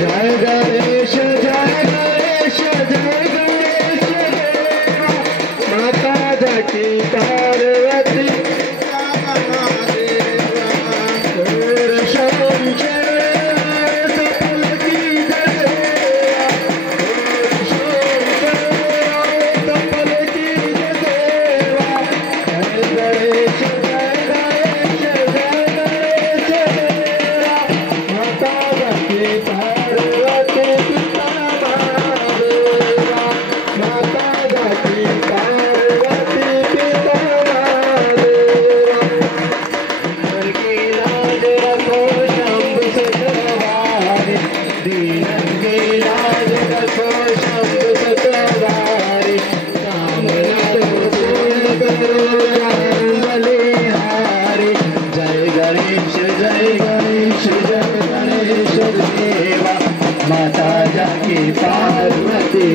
जय गणेश जय गणेश जय गणेश देवा माता जकी पार्वती और शंकर सफल की देवा और शंकर सफल की देवा जय गणेश जय गणेश जय गणेश देवा माता जकी पार्वती पिता महादेवा माता जकी पार्वती पिता महादेवा दीनन की लाज रखो शंभु सतवारी दीनन की लाज रखो शंभु सतवारी कामना तो पूर्ण करो राम बलिहारी जय गणेश जय गणेश जय गणेश देवा माता जाकी पार्वती